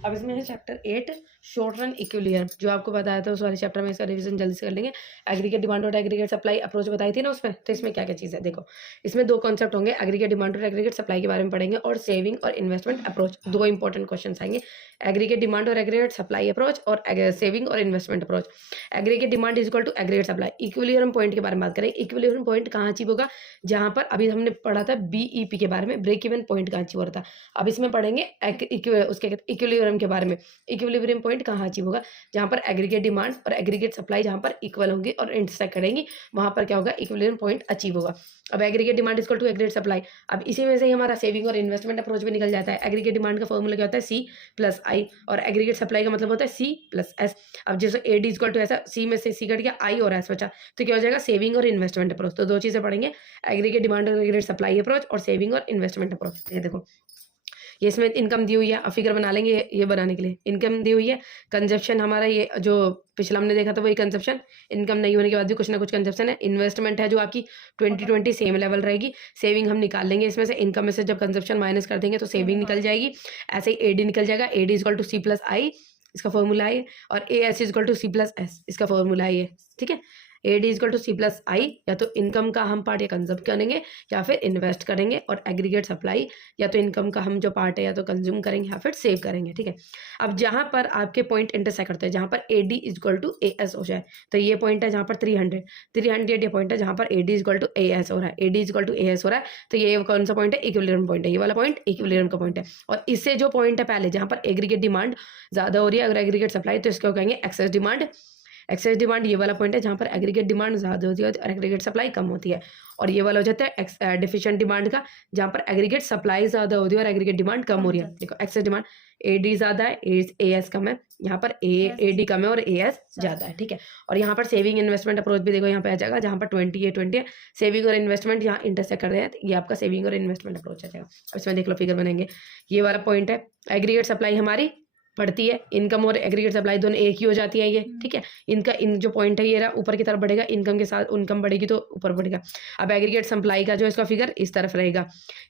अब इसमें है चैप्टर 8 शॉर्ट रन इक्विलिब्रियम, जो आपको बताया था उस वाले चैप्टर में, इसका रिवीजन जल्दी से कर लेंगे। एग्रीगेट डिमांड और एग्रीगेट सप्लाई अप्रोच बताई थी ना उसमें, तो इसमें क्या क्या चीज़ है देखो। इसमें दो कॉन्सेप्ट होंगे, एग्रीगेट डिमांड और एग्रीगेट सप्लाई के बारे में पढ़ेंगे, और सेविंग और इन्वेस्टमेंट अप्रोच, दो इंपॉर्टेंट क्वेश्चन आएंगे। एग्रीगेट डिमांड और एग्रीगेट सप्लाई अप्रोच और सेविंग और investment approach. Aggregate demand is equal to aggregate supply. Equilibrium point के बारे में बात करें, इक्विलिब्रियम पॉइंट कहाँ अचीव होगा, जहाँ पर अभी हमने पढ़ा था बीईपी के बारे में, ब्रेक इवन पॉइंट कहाँ अचीव हो रहा था। अब इसमें पढ़ेंगे उसके इक्विलिब्रियम के बारे में। इक्विलिब्रियम पॉइंट कहाँ अचीव होगा, जहाँ पर एग्रीगेट डिमांड और एग्रीगेट सप्लाई जहाँ पर इक्वल होंगी और इंटरसेक्ट करेंगी, वहाँ पर क्या होगा, इक्विलिब्रियम पॉइंट अचीव होगा। अब aggregate demand equal to aggregate supply, अब इसी में से ही हमारा सेविंग और इन्वेस्टमेंट अप्रोच भी निकल जाता है। एग्रीगेट डिमांड का फॉर्मूला क्या होता है, सी प्लस आई, और एग्रीगेट सप्लाई का मतलब होता है सी प्लस एस। अब जैसे एडी इक्वल टू ऐसा, सी में से सी कट गया, आई और एस बचा, तो क्या हो जाएगा, सेविंग और इन्वेस्टमेंट अप्रोच। तो दो चीज़ें पढ़ेंगे, एग्रीगेट डिमांड और एग्रीगेट सप्लाई अप्रोच और सेविंग और इन्वेस्टमेंट अप्रोच। ये देखो, ये इसमें इनकम दी हुई है, अब फिगर बना लेंगे ये बनाने के लिए। इनकम दी हुई है, कंजप्शन हमारा ये जो पिछला हमने देखा था वही कंजप्शन, इनकम नहीं होने के बाद भी कुछ ना कुछ कंजप्शन है। इन्वेस्टमेंट है जो आपकी 2020 सेम लेवल रहेगी। सेविंग हम निकाल लेंगे इसमें से, इनकम में से जब कंजप्शन माइनस कर देंगे तो सेविंग निकल जाएगी। ऐसे ही एडी निकल जाएगा, AD equal to C plus I, इसका फॉर्मूला है, और A S equal to C plus S, इसका फॉर्मूला है ये, ठीक है। AD equal to C plus I, या तो इनकम का हम पार्ट या कंज्यूम करेंगे या फिर इन्वेस्ट करेंगे, और एग्रीगेट सप्लाई या तो इनकम का हम जो पार्ट है या तो कंज्यूम करेंगे या फिर सेव करेंगे, ठीक है। अब जहाँ पर आपके पॉइंट इंटरसेक्ट करते हैं, जहाँ पर AD equal to A S हो जाए, तो ये पॉइंट है जहाँ पर 300 ये पॉइंट है जहाँ पर AD equal to A S हो रहा है, AD equal to A S हो रहा है, तो ये कौन सा पॉइंट है, इक्विलिब्रियम पॉइंट है, ये वाला पॉइंट इक्विलिब्रियम का पॉइंट है। और इससे जो पॉइंट है पहले, जहाँ पर एग्रीगेट डिमांड ज़्यादा हो रही है अगर एग्रीगेट सप्लाई, तो इसको कहेंगे एक्सेस डिमांड। एक्सेस डिमांड ये वाला पॉइंट है जहाँ पर एग्रीगेट डिमांड ज़्यादा होती है और एग्रीगेट सप्लाई कम होती है। और ये वाला हो जाता है डिफिशिएंट डिमांड का, जहाँ पर एग्रीगेट सप्लाई ज़्यादा होती है और एग्रीगेट डिमांड कम हो रही है। देखो, एक्सेस डिमांड एडी ज़्यादा है, ए एस कम है, यहाँ पर एडी कम है और ए एस ज़्यादा है, ठीक है। और यहाँ पर सेविंग इन्वेस्टमेंट अप्रोच भी देखो यहाँ पे आ जाएगा, जहाँ पर 20 है, सेविंग और इन्वेस्टमेंट यहाँ इंटरसेक्ट कर रहे हैं, ये आपका सेविंग और इन्वेस्टमेंट अप्रोच आ जाएगा। अब इसमें देख लो, फिगर बनेंगे, ये वाला पॉइंट है, एग्रीगेट सप्लाई हमारी बढ़ती है, इनकम और एग्रीगेट सप्लाई दोनों एक ही हो जाती है ये, ठीक है। इनका इन जो पॉइंट है ये रहा, ऊपर की तरफ बढ़ेगा, इनकम के साथ इनकम बढ़ेगी तो ऊपर बढ़ेगा। अब एग्रीगेट सप्लाई का जो इसका फिगर इस तरफ रहेगा,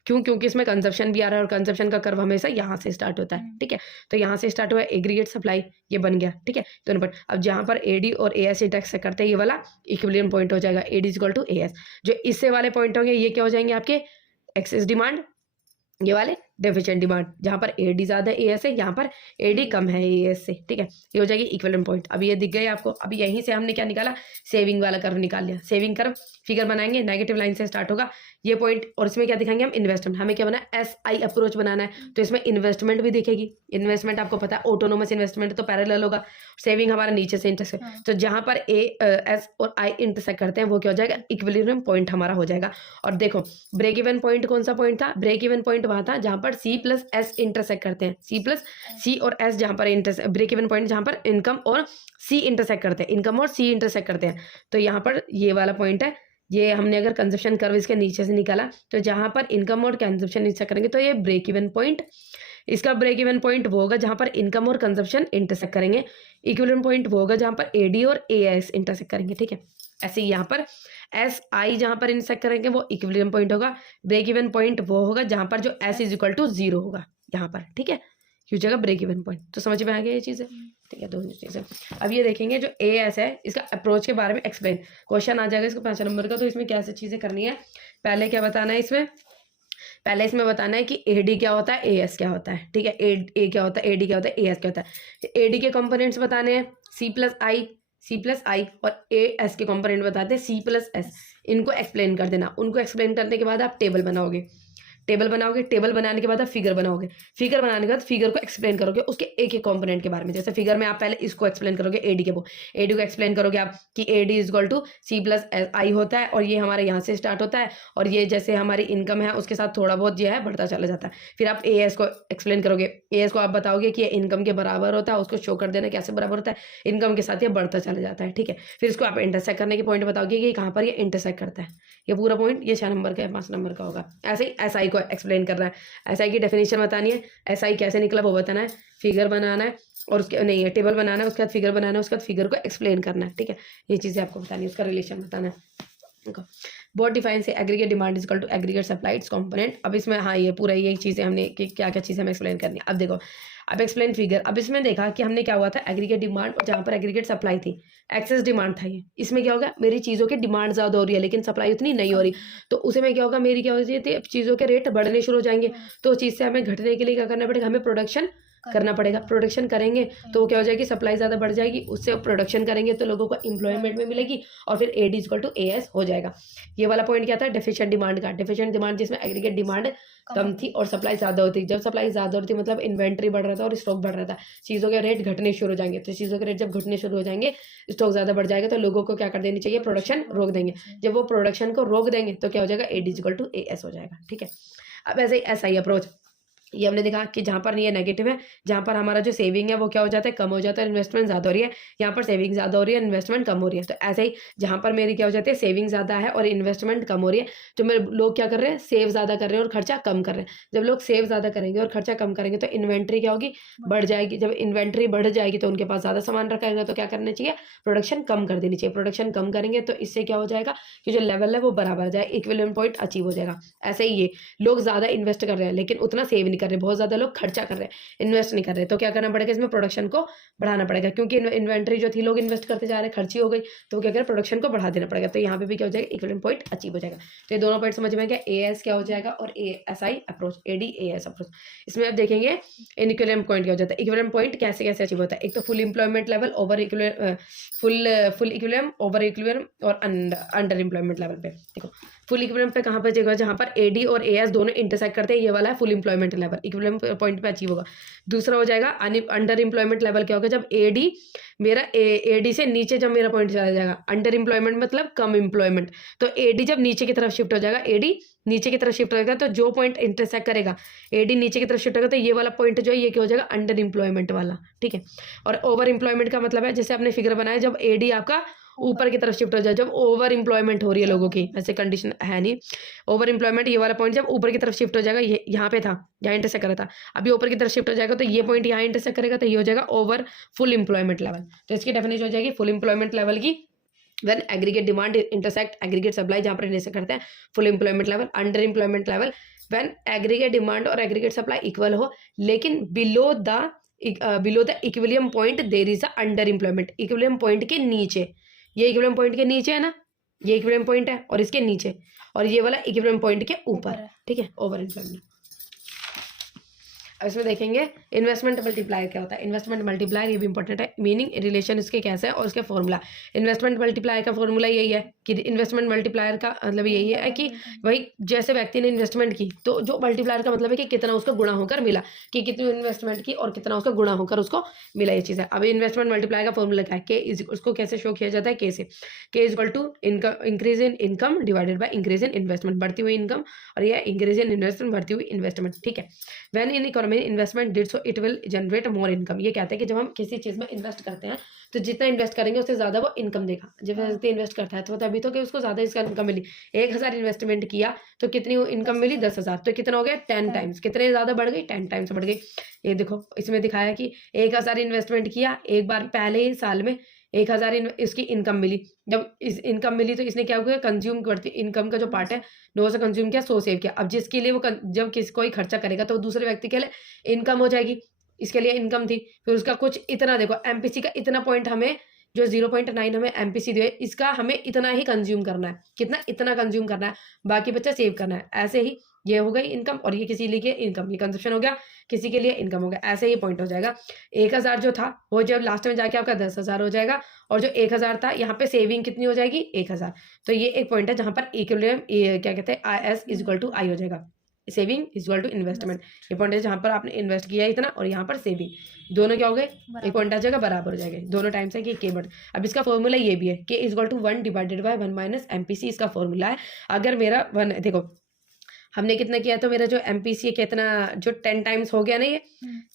क्योंकि इसमें कंजप्शन भी आ रहा है और कंजप्शन का कर्व हमेशा यहाँ से स्टार्ट होता है, ठीक है। तो यहाँ से स्टार्ट हुआ एग्रीगेट सप्लाई, ये बन गया, ठीक है, दोनों पर। अब जहाँ पर एडी और ए एस इंटरसेक्ट करते हैं, ये वाला इक्विलिब्रियम पॉइंट हो जाएगा, AD equal to A S. जो इससे वाले पॉइंट होंगे ये क्या हो जाएंगे आपके, एक्सेस डिमांड, ये वाले डेफिशिएंट डिमांड, जहाँ पर एडी ज़्यादा ए एस है, यहाँ पर एडी कम है ए एस से, ठीक है। ये हो जाएगी इक्विलिब्रियम पॉइंट। अब ये दिख गए आपको। अभी यहीं से हमने क्या निकाला, सेविंग वाला कर्व निकाल लिया। सेविंग कर्व फिगर बनाएंगे, नेगेटिव लाइन से स्टार्ट होगा ये पॉइंट, और इसमें क्या दिखाएंगे हम, इन्वेस्टमेंट। हमें क्या बनाना है, एस आई अप्रोच बनाना है, तो इसमें इन्वेस्टमेंट भी दिखेगी। इन्वेस्टमेंट आपको पता है ऑटोनोमस इन्वेस्टमेंट तो पैरेलल होगा, सेविंग हमारा नीचे से इंटरसेक्ट, तो जहाँ पर एस और आई इंटरसेक्ट करते हैं वो क्या हो जाएगा, इक्विलिब्रियम पॉइंट हमारा हो जाएगा। और देखो, ब्रेक इवन पॉइंट कौन सा पॉइंट था, ब्रेक इवन पॉइंट वहाँ था जहाँ पर सी प्लस एस इंटरसेक्ट करते हैं, सी और एस जहाँ पर ब्रेक इवन पॉइंट जहाँ पर इनकम और सी इंटरसेक्ट करते हैं, इनकम और सी इंटरसेक्ट करते हैं, तो यहाँ पर ये वाला पॉइंट है। ये हमने अगर कंजप्शन कर्व इसके नीचे से निकाला, तो जहाँ पर इनकम और कंजप्शन इंटरसेक्ट करेंगे तो ये ब्रेक इवन पॉइंट, इसका ब्रेक इवन पॉइंट वो होगा जहाँ पर इनकम और कंजप्शन इंटरसेक्ट करेंगे। इक्विलिब्रियम पॉइंट वो होगा जहाँ पर एडी और ए एस इंटरसेक्ट करेंगे, ठीक है। ऐसे ही यहाँ पर एस आई जहाँ पर इंटरसेक्ट करेंगे वो इक्विलिब्रियम पॉइंट होगा। ब्रेक इवन पॉइंट वो होगा जहाँ पर जो एस इज इक्वल टू 0 होगा यहाँ पर, ठीक है, ये जगह ब्रेक इवन पॉइंट। तो समझ में आ गया ये चीज़ें, ठीक है, दोनों चीज़ें। अब ये देखेंगे जो ए एस है, इसका अप्रोच के बारे में एक्सप्लेन क्वेश्चन आ जाएगा इसको 5 नंबर का। तो इसमें क्या चीज़ें करनी है, पहले क्या बताना है इसमें, पहले इसमें बताना है कि एडी क्या होता है, ए एस क्या होता है, ठीक है। ए क्या होता है, एडी क्या होता है, ए एस क्या होता है। एडी के कंपोनेंट्स बताने हैं, सी प्लस आई, और ए एस के कंपोनेंट बताते हैं सी प्लस एस। इनको एक्सप्लेन कर देना। उनको एक्सप्लेन करने के बाद आप टेबल बनाओगे, टेबल बनाने के बाद आप फिगर बनाओगे, फिगर बनाने के बाद फिगर को एक्सप्लेन करोगे उसके एक एक कंपोनेंट के बारे में। जैसे फिगर में आप पहले इसको एक्सप्लेन करोगे, एडी को एक्सप्लेन करोगे आप कि AD is equal to C plus I होता है, और ये हमारे यहाँ से स्टार्ट होता है, और ये जैसे हमारी इनकम है उसके साथ थोड़ा बहुत जो है बढ़ता चला जाता है। फिर आप ए एस को एक्सप्लेन करोगे, ए एस को आप बताओगे कि ये इनकम के बराबर होता है, उसको शो कर देना कैसे बराबर होता है, इनकम के साथ ये बढ़ता चला जाता है, ठीक है। फिर इसको आप इंटरसेक्ट करने के पॉइंट बताओगे कि कहाँ पर ये इंटरसेक्ट करता है। ये पूरा पॉइंट ये 6 नंबर का है, 5 नंबर का होगा। ऐसे ही एस आई को एक्सप्लेन करना है, एस आई की डेफिनेशन बतानी है, एस आई कैसे निकला वो बताना है, फिगर बनाना है, और उसके नहीं है टेबल बनाना है, उसके बाद फिगर बनाना है, उसके बाद फिगर को एक्सप्लेन करना है, ठीक है। ये चीज़ें आपको बतानी है, उसका रिलेशन बताना है। देखो बोथ डिफाइन से aggregate demand is equal to aggregate supply it's component. अब इसमें हाँ ये पूरा यही चीज़ें हमने कि क्या क्या चीज़ें हमें एक्सप्लेन करनी है। अब देखो अब एक्सप्लेन फिगर। अब इसमें देखा कि हमने क्या हुआ था एग्रीगेट डिमांड और जहाँ पर एग्रीगेट सप्लाई थी एक्सेस डिमांड था ये। इसमें क्या होगा मेरी चीज़ों की डिमांड ज़्यादा हो रही है लेकिन सप्लाई उतनी नहीं हो रही, तो उसे में क्या होगा मेरी क्या हो रही थी चीज़ों के रेट बढ़ने शुरू हो जाएंगे। तो चीज़ से हमें घटने के लिए क्या करना पड़ेगा, हमें प्रोडक्शन करना पड़ेगा। प्रोडक्शन करेंगे तो क्या हो जाएगी सप्लाई ज़्यादा बढ़ जाएगी, उससे प्रोडक्शन करेंगे तो लोगों को एम्प्लॉयमेंट में मिलेगी और फिर AD इक्वल टू AS हो जाएगा। ये वाला पॉइंट क्या था डेफिशिएंट डिमांड का। डेफिशिएंट डिमांड जिसमें एग्रीगेट डिमांड कम थी और सप्लाई ज़्यादा होती। जब सप्लाई ज़्यादा होती मतलब इन्वेंट्री बढ़ रहा था और स्टॉक बढ़ रहा था, चीज़ों के रेट घटने शुरू हो जाएंगे। तो चीज़ों के रेट जब घटने शुरू हो जाएंगे स्टॉक ज़्यादा बढ़ जाएगा तो लोगों को क्या कर देनी चाहिए प्रोडक्शन रोक देंगे। जब वो प्रोडक्शन को रोक देंगे तो क्या हो जाएगा AD इक्वल टू AS हो जाएगा। ठीक है, अब ऐसे ही SI अप्रोच ये हमने देखा कि जहाँ पर ये नेगेटिव है, जहाँ पर हमारा जो सेविंग है वो क्या हो जाता है कम हो जाता है, इन्वेस्टमेंट ज़्यादा हो रही है। यहाँ पर सेविंग ज़्यादा हो रही है इन्वेस्टमेंट कम हो रही है। तो ऐसे ही जहाँ पर मेरी क्या हो जाती है सेविंग ज़्यादा है और इन्वेस्टमेंट कम हो रही है तो मेरे लोग क्या कर रहे हैं सेव ज़्यादा कर रहे हैं और खर्चा कम कर रहे हैं। जब लोग सेव ज़्यादा करेंगे और खर्चा कम करेंगे तो इन्वेंट्री क्या होगी बढ़ जाएगी। जब इन्वेंट्री बढ़ जाएगी तो उनके पास ज़्यादा सामान रखेंगे तो क्या करना चाहिए प्रोडक्शन कम कर देनी चाहिए। प्रोडक्शन कम करेंगे तो इससे क्या हो जाएगा कि जो लेवल है वो बराबर जाए, इक्विलिब्रियम पॉइंट अचीव हो जाएगा। ऐसे ही ये लोग ज़्यादा इन्वेस्ट कर रहे हैं लेकिन उतना सेव नहीं कर रहे, बहुत ज़्यादा लोग खर्चा कर रहे हैं इन्वेस्ट नहीं कर रहे, तो क्या करना पड़ेगा इसमें प्रोडक्शन को बढ़ाना पड़ेगा। क्योंकि इन्वेंट्री जो थी लोग इन्वेस्ट करते जा रहे हैं खर्ची हो गई तो क्या करें प्रोडक्शन को बढ़ा देना पड़ेगा। तो यहाँ पे भी क्या हो जाएगा इक्विलिब्रियम पॉइंट अचीव हो जाएगा। तो ये दोनों पॉइंट समझ में आ गया, AS क्या हो जाएगा और SI approach AD AS approach. इसमें आप देखेंगे इक्विलिब्रियम पॉइंट क्या हो जाता है। इक्विलिब्रियम पॉइंट कैसे कैसे अचीव होता है, एक तो full employment level over full equilibrium over equilibrium और अंडर एम्प्लॉयमेंट लेवल पे। देखो फुल इक्विलिब्रियम पे कहाँ पर जगह जहाँ पर AD और AS दोनों इंटरसेक्ट करते हैं, ये वाला है full employment level, equilibrium point पे अचीव होगा। दूसरा हो जाएगा अंडर एम्प्लॉयमेंट लेवल, क्या होगा जब AD मेरा AD से नीचे जब मेरा पॉइंट चला जाएगा। अंडर एम्प्लॉयमेंट मतलब कम एम्प्लॉयमेंट, तो AD जब नीचे की तरफ शिफ्ट हो जाएगा, AD नीचे की तरफ शिफ्ट होगा तो जो पॉइंट इंटरसेक्ट करेगा AD नीचे की तरफ शिफ्ट होगा तो ये वाला पॉइंट जो है ये क्या हो जाएगा अंडर एम्प्लॉयमेंट वाला। ठीक है, और ओवर एम्प्लॉयमेंट का मतलब है जैसे आपने फिगर बनाया जब AD आपका ऊपर की तरफ शिफ्ट हो जाए, जब ओवर एम्प्लॉयमेंट हो रही है लोगों की, ऐसे कंडीशन है नहीं। ओवर एम्प्लॉयमेंट ये वाला पॉइंट जब ऊपर की तरफ शिफ्ट हो जाएगा, ये यहाँ पे था यहाँ इंटरसेक्ट कर रहा था, अभी ऊपर की तरफ शिफ्ट हो जाएगा तो ये पॉइंट यहाँ इंटरसेक्ट करेगा तो ये हो जाएगा ओवर फुल एम्प्लॉयमेंट लेवल। तो इसकी डेफिनेशन हो जाएगी फुल एम्प्लॉयमेंट लेवल की when aggregate demand intersect aggregate supply, जहाँ पर इंटरसेक्ट करते हैं full employment level. Under employment level when aggregate demand और एग्रीगेट सप्लाई इक्वल हो लेकिन below the equilibrium point there is a under employment. Equilibrium point के नीचे, ये इक्विलिब्रियम पॉइंट के नीचे है ना, ये इक्विलिब्रियम पॉइंट है और इसके नीचे, और ये वाला इक्विलिब्रियम पॉइंट के ऊपर। ठीक है, ओवर एम्प्लॉयमेंट। अब इसमें देखेंगे इन्वेस्टमेंट मल्टीप्लायर क्या होता है। इन्वेस्टमेंट मल्टीप्लायर ये भी इंपॉर्टेंट है, मीनिंग रिलेशन इसके कैसे है और उसके फॉर्मूला। इन्वेस्टमेंट मल्टीप्लायर का फॉर्मूला यही है कि इन्वेस्टमेंट मल्टीप्लायर का मतलब यही है कि भाई जैसे व्यक्ति ने इन्वेस्टमेंट की तो जो मल्टीप्लायर का मतलब है कि कितना उसका गुणा होकर मिला, कि कितनी इन्वेस्टमेंट की और कितना उसका गुणा होकर उसको मिला, ये चीज़ है। अभी इन्वेस्टमेंट मल्टीप्लायर का फॉर्मूला क्या है, के इज उसको कैसे शो किया जाता है, के से। K is equal to increase in income divided by increase in investment, बढ़ती हुई इनकम, और ये इंक्रीज इन इन्वेस्टमेंट बढ़ती हुई इन्वेस्टमेंट। ठीक है, when in economy investment did so it will generate more income. ये कहते हैं कि जब हम किसी चीज़ में इन्वेस्ट करते हैं तो जितना इन्वेस्ट करेंगे उससे ज़्यादा वो इनकम देगा। जब व्यक्ति इन्वेस्ट करता है तो तभी तो कि उसको ज़्यादा इसका इनकम मिली। 1000 इन्वेस्टमेंट किया तो कितनी इनकम मिली 10,000, तो कितना हो गया 10 टाइम्स। कितने ज़्यादा बढ़ गई 10 टाइम्स बढ़ गई। ये देखो इसमें दिखाया कि 1000 इन्वेस्टमेंट किया एक बार पहले ही साल में, 1000 इसकी इनकम मिली। जब इस इनकम मिली तो इसने क्या किया कंज्यूम करती, इनकम का जो पार्ट है 9 से कंज्यूम किया 100 सेव किया। अब जिसके लिए वो जब कोई खर्चा करेगा तो दूसरे व्यक्ति के लिए इनकम हो जाएगी, इसके लिए इनकम थी। फिर उसका कुछ इतना देखो एमपीसी का इतना पॉइंट हमें जो 0.9 हमें एमपीसी दिए, इसका हमें इतना ही कंज्यूम करना है, कितना इतना कंज्यूम करना है, बाकी बच्चा सेव करना है। ऐसे ही ये हो गई इनकम और ये किसी लिए इनकम, ये कंजप्शन हो गया, किसी के लिए इनकम हो गया। ऐसे ही पॉइंट हो जाएगा। 1000 जो था वो जब लास्ट में जाके आपका 10,000 हो जाएगा, और जो 1000 था यहाँ पे सेविंग कितनी हो जाएगी 1000। तो ये एक पॉइंट है जहाँ पर इक्विलिब्रियम क्या कहते हैं IS is equal to I हो जाएगा, saving is equal to investment. ये पॉइंट है जहाँ पर आपने इन्वेस्ट किया इतना और यहाँ पर सेविंग, दोनों क्या हो गए एक पॉइंट आ जाएगा बराबर हो जाएगा, दोनों टाइम्स है कि के बट। अब इसका फॉर्मूला ये भी है K is equal to 1 divided by 1 minus MPC, इसका फॉर्मूला है। अगर मेरा 1 देखो हमने कितना किया तो मेरा जो एमपीसी कितना जो 10 टाइम्स हो गया ना, ये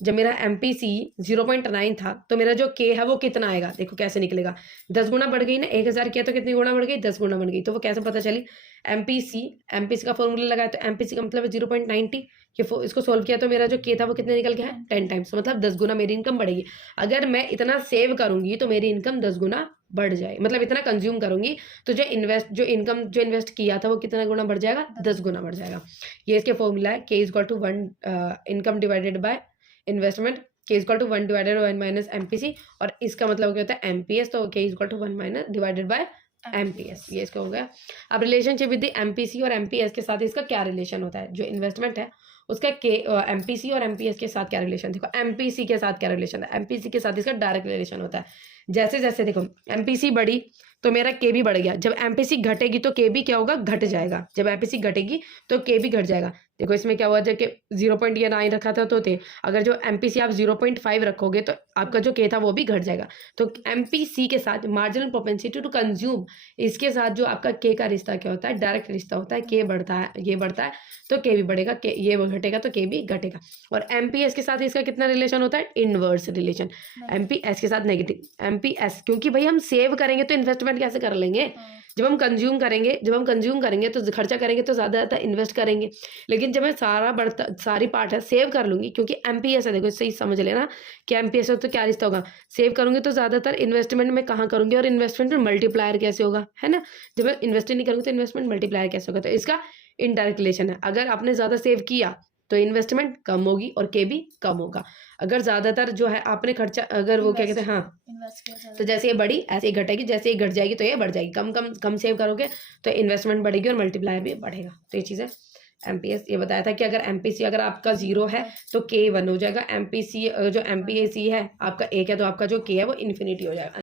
जब मेरा एमपीसी 0.9 था तो मेरा जो के है वो कितना आएगा, देखो कैसे निकलेगा, 10 गुना बढ़ गई ना। 1000 किया तो कितनी गुना बढ़ गई 10 गुना बढ़ गई। तो वो कैसे पता चली, एमपीसी का फॉर्मूला लगाया तो एमपीसी का मतलब 0.90, इसको सोल्व किया तो मेरा जो के था वो कितने निकल गया है 10 टाइम्स, मतलब 10 गुना मेरी इनकम बढ़ेगी। अगर मैं इतना सेव करूंगी तो मेरी इनकम 10 गुना बढ़ जाए, मतलब इतना कंज्यूम करूंगी तो जो इनकम जो इन्वेस्ट किया था वो कितना गुना बढ़ जाएगा, 10 गुना बढ़ जाएगा। ये इसके फॉर्मूला है, K is equal to 1 income divided by investment, K is equal to 1 divided 1 minus MPC, और इसका मतलब क्या होता है एमपीएस, तो K is equal to 1 minus divided by MPS, ये इसका हो गया। अब रिलेशनशिप विद द एमपीसी और एमपीएस के साथ इसका क्या रिलेशन होता है, जो इन्वेस्टमेंट है उसका के एमपीसी और एमपीएस के साथ क्या रिलेशन, देखो एमपीसी के साथ क्या रिलेशन है, एमपीसी के साथ इसका डायरेक्ट रिलेशन होता है। जैसे जैसे देखो एमपीसी बढ़ी तो मेरा के भी बढ़ गया, जब एमपीसी घटेगी तो के भी क्या होगा, घट जाएगा, जब एमपीसी घटेगी तो के भी घट जाएगा। देखो इसमें क्या हुआ, जब कि 0.9 रखा था तो थे, अगर जो एमपीसी आप 0.5 रखोगे तो आपका जो के था वो भी घट जाएगा। तो एमपीसी के साथ मार्जिनल प्रोपेंसिटी टू कंज्यूम, इसके साथ जो आपका के का रिश्ता क्या होता है, डायरेक्ट रिश्ता होता है, के बढ़ता है, ये बढ़ता है तो के भी बढ़ेगा, के ये घटेगा तो के भी घटेगा। और एमपीएस के साथ इसका कितना रिलेशन होता है, इनवर्स रिलेशन, एमपीएस के साथ नेगेटिव एमपीएस, क्योंकि भाई हम सेव करेंगे तो इन्वेस्टमेंट कैसे कर लेंगे, जब हम कंज्यूम करेंगे तो खर्चा करेंगे तो ज़्यादा इन्वेस्ट करेंगे, लेकिन जब मैं सारी पार्ट है सेव कर लूंगी, क्योंकि एमपीएस है, देखो सही समझ लेना कि एमपीएस है तो क्या रिश्ता होगा, सेव करूंगी तो ज़्यादातर इन्वेस्टमेंट में कहाँ करूंगी, और इन्वेस्टमेंट में मल्टीप्लायर कैसे होगा, है ना, जब मैं इन्वेस्ट नहीं करूँगी तो इन्वेस्टमेंट मल्टीप्लायर कैसे होगा, तो इसका इनडायरेक्ट रिलेशन है। अगर आपने ज़्यादा सेव किया तो इन्वेस्टमेंट कम होगी और के भी कम होगा। अगर ज़्यादातर जो है आपने खर्चा, अगर वो क्या कहते हैं, हाँ, तो जैसे ये बढ़ी ऐसे ही घटेगी, जैसे ही घट जाएगी तो ये बढ़ जाएगी, कम सेव करोगे तो इन्वेस्टमेंट बढ़ेगी और मल्टीप्लायर भी बढ़ेगा। तो ये चीज़ है। एमपीएस ये बताया था कि अगर एमपीसी अगर आपका 0 है तो के 1 हो जाएगा, एमपीसी जो एमपीएसी है आपका 1 है तो आपका जो के है वो इन्फिनिटी हो जाएगा।